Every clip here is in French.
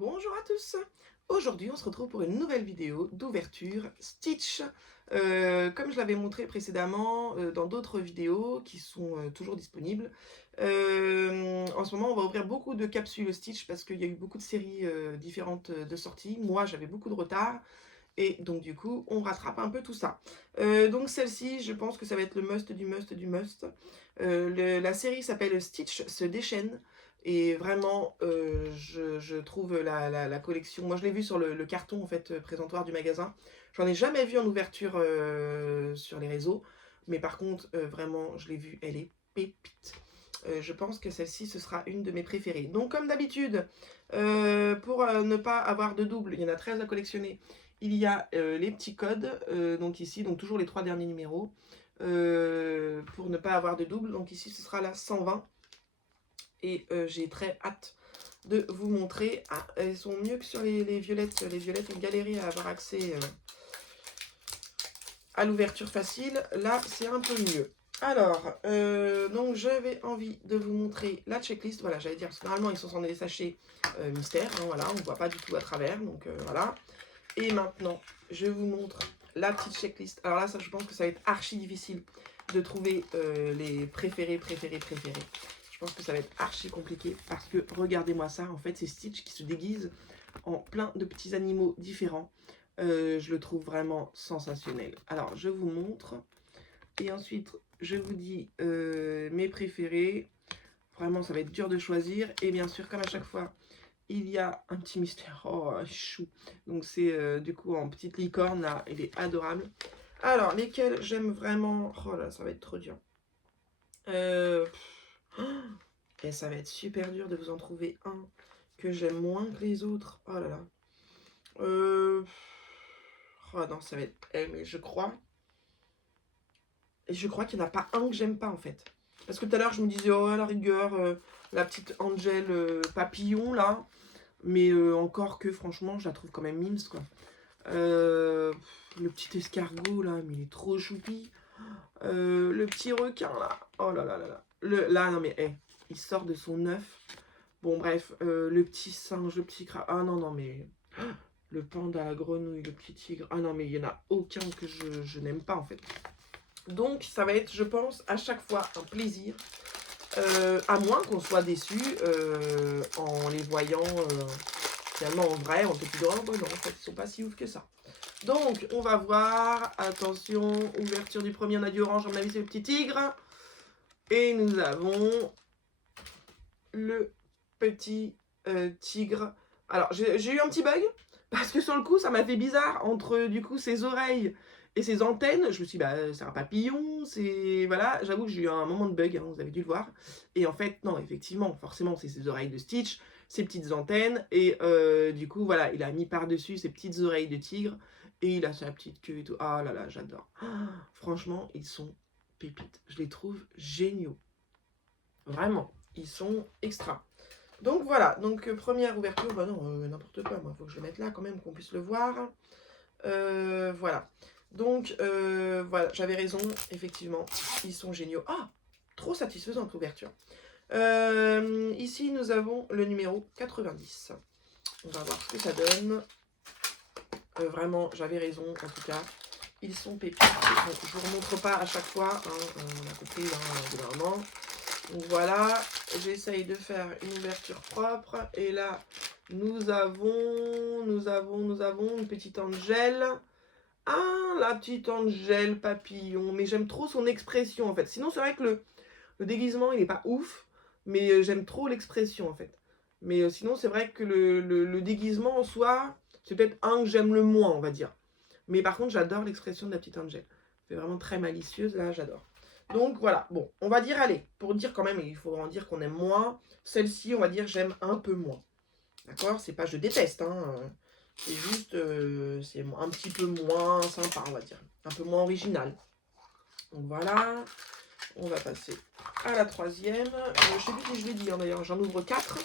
Bonjour à tous. Aujourd'hui, on se retrouve pour une nouvelle vidéo d'ouverture Stitch. Comme je l'avais montré précédemment dans d'autres vidéos qui sont toujours disponibles. En ce moment, on va ouvrir beaucoup de capsules Stitch parce qu'il y a eu beaucoup de séries différentes de sorties. Moi, j'avais beaucoup de retard. Et donc du coup, on rattrape un peu tout ça. Donc celle-ci, je pense que ça va être le must du must du must. La série s'appelle Stitch se déchaîne. Et vraiment, je trouve la collection... Moi, je l'ai vu sur le carton, en fait, présentoir du magasin. J'en ai jamais vu en ouverture sur les réseaux. Mais par contre, vraiment, je l'ai vue, elle est pépite. Je pense que celle-ci, ce sera une de mes préférées. Donc, comme d'habitude, pour ne pas avoir de double, il y en a 13 à collectionner. Il y a les petits codes, donc ici, donc toujours les 3 derniers numéros, pour ne pas avoir de double. Donc ici, ce sera la 120. Et j'ai très hâte de vous montrer. Ah, elles sont mieux que sur les violettes. Les violettes ont galéré à avoir accès à l'ouverture facile. Là, c'est un peu mieux. Alors, donc j'avais envie de vous montrer la checklist. Voilà, j'allais dire, parce que normalement, ils sont dans des sachets mystères. Hein, voilà, on ne voit pas du tout à travers. Donc voilà. Et maintenant, je vous montre la petite checklist. Alors là, ça, je pense que ça va être archi difficile de trouver les préférés. Je pense que ça va être archi compliqué parce que regardez-moi ça. En fait, c'est Stitch qui se déguise en plein de petits animaux différents. Je le trouve vraiment sensationnel. Alors, je vous montre. Et ensuite, je vous dis mes préférés. Vraiment, ça va être dur de choisir. Et bien sûr, comme à chaque fois, il y a un petit mystère. Oh, chou. Donc c'est du coup en petite licorne là. Il est adorable. Alors, lesquels j'aime vraiment. Oh là, ça va être trop dur. Et ça va être super dur de vous en trouver un que j'aime moins que les autres. Oh là là. Oh non, ça va être... mais je crois... Et je crois qu'il n'y en a pas un que j'aime pas en fait. Parce que tout à l'heure, je me disais, oh à la rigueur, la petite Angel papillon là. Mais encore que franchement, je la trouve quand même mimes quoi. Le petit escargot là, mais il est trop choupi. Le petit requin là, oh là là là là. Là, non mais, hey, il sort de son œuf. Bon bref, le petit singe, le petit crabe. Ah non, non mais, le panda, la grenouille, le petit tigre. Ah non mais il n'y en a aucun que je n'aime pas en fait. Donc ça va être, je pense, à chaque fois un plaisir. À moins qu'on soit déçu en les voyant finalement en vrai, on peut plus dire, oh bah non, en fait, ils sont pas si ouf que ça. Donc, on va voir. Attention, ouverture du premier, on a du orange, à mon avis, c'est le petit tigre. Et nous avons le petit tigre. Alors, j'ai eu un petit bug, parce que sur le coup, ça m'a fait bizarre, entre, du coup, ses oreilles et ses antennes. Je me suis dit, bah, c'est un papillon, c'est... Voilà, j'avoue que j'ai eu un moment de bug, hein, vous avez dû le voir. Et en fait, non, effectivement, forcément, c'est ses oreilles de Stitch, ses petites antennes, et du coup, voilà, il a mis par-dessus ses petites oreilles de tigre, et il a sa petite queue et tout. Ah là là, j'adore. Franchement, ils sont pépites. Je les trouve géniaux. Vraiment, ils sont extra. Donc voilà, donc première ouverture, bah non, n'importe quoi, moi, faut que je le mette là quand même, qu'on puisse le voir. Voilà. Donc, voilà, j'avais raison, effectivement, ils sont géniaux. Ah, trop satisfaisante l'ouverture. Ici, nous avons le numéro 90. On va voir ce que ça donne. Vraiment, j'avais raison, en tout cas. Ils sont pépites. Bon, je vous remontre pas à chaque fois, hein, on a compris, hein, évidemment. Donc voilà, j'essaye de faire une ouverture propre. Et là, nous avons une petite Angel. Ah, la petite Angel papillon. Mais j'aime trop son expression, en fait. Sinon, c'est vrai que le déguisement, il n'est pas ouf. Mais j'aime trop l'expression, en fait. Mais sinon, c'est vrai que le déguisement en soi, c'est peut-être un que j'aime le moins, on va dire. Mais par contre, j'adore l'expression de la petite Angel. C'est vraiment très malicieuse, là, j'adore. Donc voilà, bon, on va dire, allez, pour dire quand même, il faut en dire qu'on aime moins. Celle-ci, on va dire, j'aime un peu moins. D'accord? C'est pas je déteste, hein. C'est juste, c'est un petit peu moins sympa, on va dire. Un peu moins original. Donc voilà, on va passer à la troisième. Je sais plus si je l'ai dit, hein, d'ailleurs, j'en ouvre 4.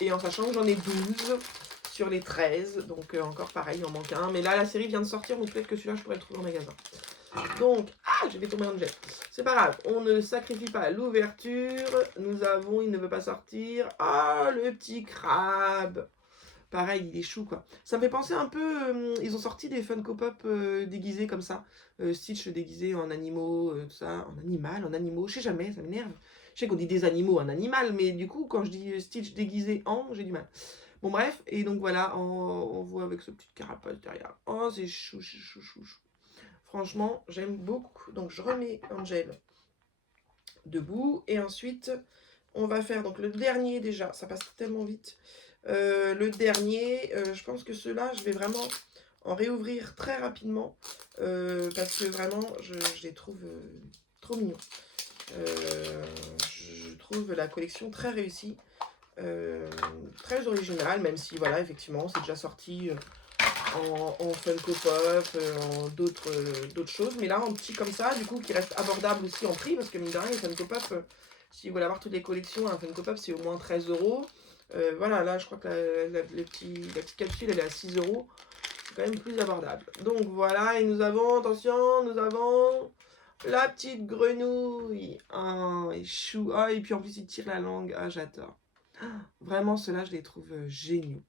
Et en sachant que j'en ai 12 sur les 13. Donc encore pareil, il en manque un. Mais là, la série vient de sortir, donc peut-être que celui-là, je pourrais le trouver en magasin. Donc, ah, j'ai fait tomber Angel. C'est pas grave, on ne sacrifie pas l'ouverture. Nous avons, il ne veut pas sortir. Ah, le petit crabe. Pareil, il est chou, quoi. Ça me fait penser un peu, ils ont sorti des Funko Pop déguisés comme ça. Stitch déguisé en animaux, tout ça. En animal, en animaux, je sais jamais, ça m'énerve. Je sais qu'on dit des animaux en animal, mais du coup, quand je dis Stitch déguisé en, j'ai du mal. Bon, bref, et donc voilà, on voit avec ce petit carapace derrière. Oh, c'est chou, chou, chou, chou, chou. Franchement, j'aime beaucoup. Donc, je remets Angel debout. Et ensuite, on va faire donc le dernier déjà. Ça passe tellement vite. Le dernier, je pense que ceux-là, je vais vraiment en réouvrir très rapidement. Parce que vraiment, je les trouve trop mignons. Je trouve la collection très réussie. Très originale, même si, voilà, effectivement, c'est déjà sorti en Funko Pop, en d'autres choses. Mais là, en petit comme ça, du coup, qui reste abordable aussi en prix, parce que mine de rien, les Funko Pop, si vous voulez avoir toutes les collections, un Funko Pop, c'est au moins 13 euros. Voilà, là, je crois que la petite capsule, elle est à 6 euros. C'est quand même plus abordable. Donc voilà, et nous avons, attention, nous avons la petite grenouille. Ah, et chou. Ah, et puis en plus, il tire la langue. Ah, j'adore. Vraiment, ceux-là, je les trouve géniaux.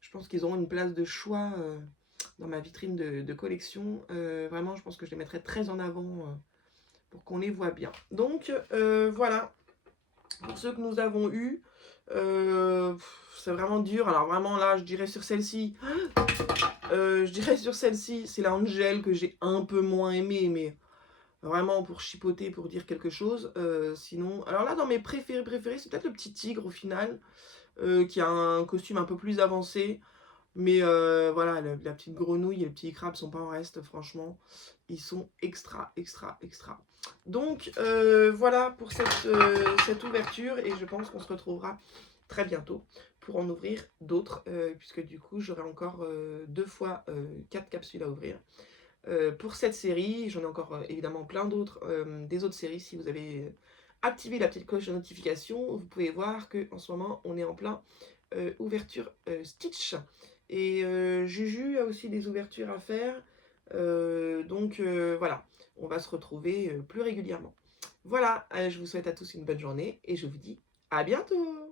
Je pense qu'ils auront une place de choix dans ma vitrine de collection. Vraiment, je pense que je les mettrai très en avant pour qu'on les voit bien. Donc, voilà. Pour ceux que nous avons eus, c'est vraiment dur. Alors vraiment, là, je dirais sur celle-ci, c'est la Angel que j'ai un peu moins aimée, mais vraiment pour chipoter, pour dire quelque chose. Sinon, alors là, dans mes préférés, c'est peut-être le petit tigre au final, qui a un costume un peu plus avancé. Mais voilà, la petite grenouille et le petit crabe sont pas en reste, franchement. Ils sont extra, extra, extra. Donc voilà pour cette ouverture et je pense qu'on se retrouvera très bientôt pour en ouvrir d'autres, puisque du coup j'aurai encore 2 fois 4 capsules à ouvrir. Pour cette série, j'en ai encore évidemment plein d'autres, des autres séries. Si vous avez activé la petite cloche de notification, vous pouvez voir qu'en ce moment on est en plein ouverture Stitch. Et Juju a aussi des ouvertures à faire. Donc voilà, on va se retrouver plus régulièrement. Voilà, je vous souhaite à tous une bonne journée et je vous dis à bientôt.